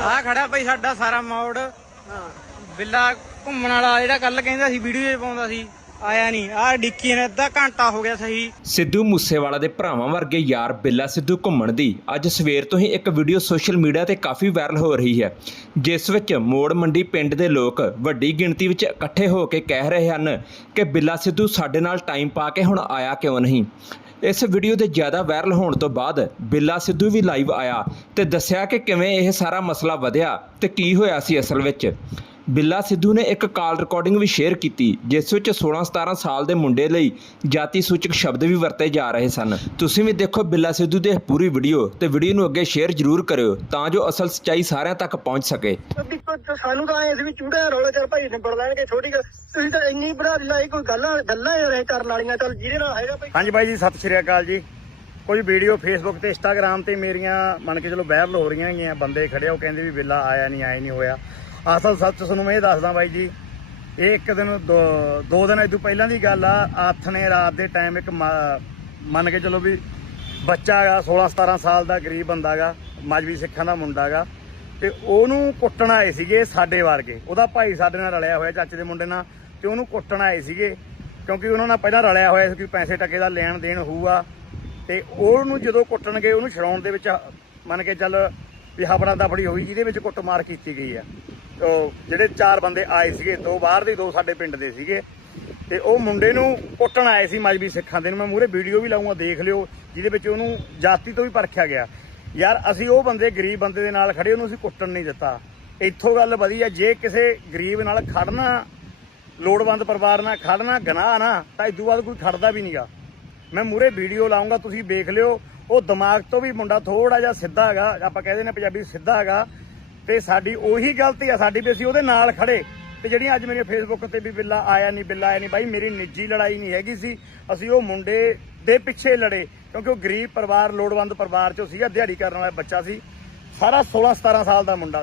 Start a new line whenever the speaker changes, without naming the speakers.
ਆ ਖੜਾ ਭਾਈ ਸਾਡਾ ਸਾਰਾ ਮੋੜ।
ਹਾਂ।
ਬਿੱਲਾ ਘੁੰਮਣ ਵਾਲਾ ਜਿਹੜਾ ਕੱਲ ਕਹਿੰਦਾ ਸੀ ਵੀਡੀਓ 'ਚ ਪਾਉਂਦਾ ਸੀ ਆਇਆ ਨਹੀਂ ਆ ਡਿੱਕੀ ਨੇ ਅੱਧਾ ਘੰਟਾ ਹੋ ਗਿਆ ਸਹੀ।
ਸਿੱਧੂ ਮੂਸੇਵਾਲਾ ਦੇ ਭਰਾਵਾਂ ਵਰਗੇ ਯਾਰ ਬਿੱਲਾ ਸਿੱਧੂ ਘੁੰਮਣ ਦੀ ਅੱਜ ਸਵੇਰ ਤੋਂ ਹੀ ਇੱਕ ਵੀਡੀਓ ਸੋਸ਼ਲ ਮੀਡੀਆ ਤੇ ਕਾਫੀ ਵਾਇਰਲ ਹੋ ਰਹੀ ਹੈ ਜਿਸ ਵਿੱਚ ਮੋੜ ਮੰਡੀ ਪਿੰਡ ਦੇ ਲੋਕ ਵੱਡੀ ਗਿਣਤੀ ਵਿੱਚ ਇਕੱਠੇ ਹੋ ਕੇ ਕਹਿ ਰਹੇ ਹਨ ਕਿ ਬਿੱਲਾ ਸਿੱਧੂ ਸਾਡੇ ਨਾਲ ਟਾਈਮ ਪਾ ਕੇ ਹੁਣ ਆਇਆ ਕਿਉਂ ਨਹੀਂ। ਇਸ ਵੀਡੀਓ ਦੇ ਜ਼ਿਆਦਾ ਵਾਇਰਲ ਹੋਣ ਤੋਂ ਬਾਅਦ ਬਿੱਲਾ ਸਿੱਧੂ ਵੀ ਲਾਈਵ ਆਇਆ ਤੇ ਦੱਸਿਆ ਕਿ ਕਿਵੇਂ ਇਹ ਸਾਰਾ ਮਸਲਾ ਵਧਿਆ ਤੇ ਕੀ ਹੋਇਆ ਸੀ ਅਸਲ ਵਿੱਚ। ਬਿੱਲਾ ਸਿੱਧੂ ਨੇ ਇੱਕ ਕਾਲ ਰਿਕਾਰਡਿੰਗ ਵੀ ਸ਼ੇਅਰ ਕੀਤੀ ਜਿਸ ਵਿੱਚ 16-17 ਸਾਲ ਦੇ ਮੁੰਡੇ ਲਈ ਜਾਤੀ ਸੂਚਕ ਸ਼ਬਦ ਵੀ ਵਰਤੇ ਜਾ ਰਹੇ ਸਨ। ਤੁਸੀਂ ਵੀ ਦੇਖੋ ਬਿੱਲਾ ਸਿੱਧੂ ਦੀ ਪੂਰੀ ਵੀਡੀਓ ਤੇ ਵੀਡੀਓ ਨੂੰ ਅੱਗੇ ਸ਼ੇਅਰ ਜ਼ਰੂਰ ਕਰਿਓ ਤਾਂ ਜੋ ਅਸਲ ਸੱਚਾਈ ਸਾਰਿਆਂ ਤੱਕ ਪਹੁੰਚ ਸਕੇ।
ਵੀ ਕੋਈ- ਸਾਨੂੰ ਤਾਂ ਐ ਸੀ ਵੀ ਚੂੜਾ ਰੋਲੇ ਚੱਲ ਭਾਈ ਨਿਬੜ ਲੈਣਗੇ ਛੋਟੀ ਗੱਲ ਤੁਸੀਂ ਤਾਂ ਇੰਨੀ ਬੜਾ ਲਾਈ ਕੋਈ ਗੱਲਾਂ ਗੱਲਾਂ ਯਾਰ ਇਹ ਕਰਨ ਵਾਲੀਆਂ ਚੱਲ ਜਿਹਦੇ ਨਾਲ ਹੈਗਾ ਭਾਈ।
ਹਾਂਜੀ ਬਾਈ ਜੀ ਸਤਿ ਸ਼੍ਰੀ ਅਕਾਲ ਜੀ। ਕੋਈ ਵੀਡੀਓ ਫੇਸਬੁੱਕ ਤੇ ਇੰਸਟਾਗ੍ਰam ਤੇ ਮੇਰੀਆਂ ਮੰਨ ਕੇ ਚਲੋ ਵਾਇਰਲ ਹੋ ਰਹੀਆਂ ਹੈਗੀਆਂ ਬੰਦੇ ਖੜੇ ਆ, ਉਹ ਕਹਿੰਦੇ ਵੀ ਬਿੱਲਾ ਆਇਆ ਨਹੀਂ ਆਇਆ ਨਹੀਂ ਹੋਇਆ। ਅਸਲ ਸੱਚ ਤੁਹਾਨੂੰ ਇਹ ਦੱਸਦਾ ਬਾਈ ਜੀ, ਇਹ ਇੱਕ ਦਿਨ, ਦੋ- ਦੋ ਦਿਨ ਇਦੋਂ ਪਹਿਲਾਂ ਦੀ ਗੱਲ ਆ, ਅੱਠ ਨੇ ਰਾਤ ਦੇ ਟਾਈਮ ਇੱਕ ਮ- ਮੰਨ ਕੇ ਚਲੋ ਵੀ ਬੱਚਾ ਹੈਗਾ 16 17 ਸਾਲ ਦਾ ਗਰੀਬ ਬੰਦਾ ਗਾ ਮਜਬੀ ਸਿੱਖਾਂ ਦਾ ਮੁੰਡਾ ਗਾ ਤੇ ਉਹਨੂੰ ਕੁੱਟਣ ਆਏ ਸੀਗੇ ਸਾਡੇ ਵਰਗੇ। ਉਹਦਾ ਭਾਈ ਸਾਡੇ ਨਾਲ ਰਲਿਆ ਹੋਇਆ ਚਾਚੇ ਦੇ ਮੁੰਡੇ ਨਾਲ, ਤੇ ਉਹਨੂੰ ਕੁੱਟਣ ਆਏ ਸੀਗੇ, ਕਿਉਂਕਿ ਉਹਨਾਂ ਨਾਲ ਪਹਿਲਾਂ ਰਲਿਆ ਹੋਇਆ ਸੀ ਕਿ ਪੈਸੇ ਟਕੇ ਦਾ ਲੈਣ ਦੇਣ ਹੋਊਗਾ। ਤੇ ਉਹਨੂੰ ਜਦੋਂ ਕੁੱਟਣ ਗਏ ਉਹਨੂੰ ਛਡਾਉਣ ਦੇ ਵਿੱਚ, ਮੰਨ ਕੇ ਚੱਲ ਵੀ ਹਫੜਾ ਦਫੜੀ ਹੋਈ ਜਿਹਦੇ ਵਿੱਚ ਕੁੱਟਮਾਰ ਕੀਤੀ ਗਈ ਆ। ਜਿਹੜੇ ਚਾਰ ਬੰਦੇ ਆਏ ਸੀਗੇ, ਦੋ ਬਾਹਰ ਦੇ, ਦੋ ਸਾਡੇ ਪਿੰਡ ਦੇ ਸੀਗੇ। ਤੇ ਉਹ ਮੁੰਡੇ ਨੂੰ ਕੁੱਟਣ ਆਏ ਸੀ ਮਜਬੀ ਸਿੱਖਾਂ ਦੇ ਨੂੰ। ਮੈਂ ਮੂਰੇ ਵੀਡੀਓ ਵੀ ਲਾਉਂਗਾ ਦੇਖ ਲਿਓ, ਜਿਹਦੇ ਵਿੱਚ ਉਹਨੂੰ ਜਾਤੀ ਤੋਂ ਵੀ ਪਰਖਿਆ ਗਿਆ। ਯਾਰ, ਅਸੀਂ ਉਹ ਬੰਦੇ, ਗਰੀਬ ਬੰਦੇ ਦੇ ਨਾਲ ਖੜੇ, ਉਹਨੂੰ ਅਸੀਂ ਕੁੱਟਣ ਨਹੀਂ ਦਿੱਤਾ। ਇੱਥੋਂ ਗੱਲ ਵਧੀਆ ਜੇ ਕਿਸੇ ਗਰੀਬ ਨਾਲ ਖੜਨਾ, ਲੋੜਵੰਦ ਪਰਿਵਾਰ ਨਾਲ ਖੜਨਾ, ਗਨਾਹ ਨਾ, ਤਾਂ ਇਦੋਂ ਬਾਅਦ ਕੋਈ ਖੜਦਾ ਵੀ ਨਹੀਂਗਾ। ਮੈਂ ਮੂਰੇ ਵੀਡੀਓ ਲਾਉਂਗਾ ਤੁਸੀਂ ਦੇਖ ਲਿਓ। ਉਹ ਦਿਮਾਗ ਤੋਂ ਵੀ ਮੁੰਡਾ ਥੋੜਾ ਜਿਹਾ ਸਿੱਧਾ ਹੈਗਾ, ਆਪਾਂ ਕਹਿੰਦੇ ਨੇ ਪੰਜਾਬੀ ਸਿੱਧਾ ਹੈਗਾ। ਤੇ ਸਾਡੀ ਉਹੀ ਗਲਤੀ ਆ, ਸਾਡੀ ਵੀ ਅਸੀਂ ਉਹਦੇ ਨਾਲ ਖੜੇ। ਤੇ ਜਿਹੜੀਆਂ ਅੱਜ ਮੇਰੀਆਂ ਫੇਸਬੁੱਕ ਤੇ ਵੀ ਬਿੱਲਾ ਆਇਆ ਨਹੀਂ, ਬਿੱਲਾ ਆਇਆ ਨਹੀਂ, ਬਾਈ ਮੇਰੀ ਨਿੱਜੀ ਲੜਾਈ ਨਹੀਂ ਹੈਗੀ ਸੀ। ਅਸੀਂ ਉਹ ਮੁੰਡੇ ਦੇ ਪਿੱਛੇ ਲੜੇ, ਕਿਉਂਕਿ ਉਹ ਗਰੀਬ ਪਰਿਵਾਰ, ਲੋੜਵੰਦ ਪਰਿਵਾਰ ਚੋਂ ਸੀਗਾ, ਦਿਹਾੜੀ ਕਰਨ ਵਾਲਾ ਬੱਚਾ ਸੀ। ਸਾਰਾ 16 17 ਸਾਲ ਦਾ ਮੁੰਡਾ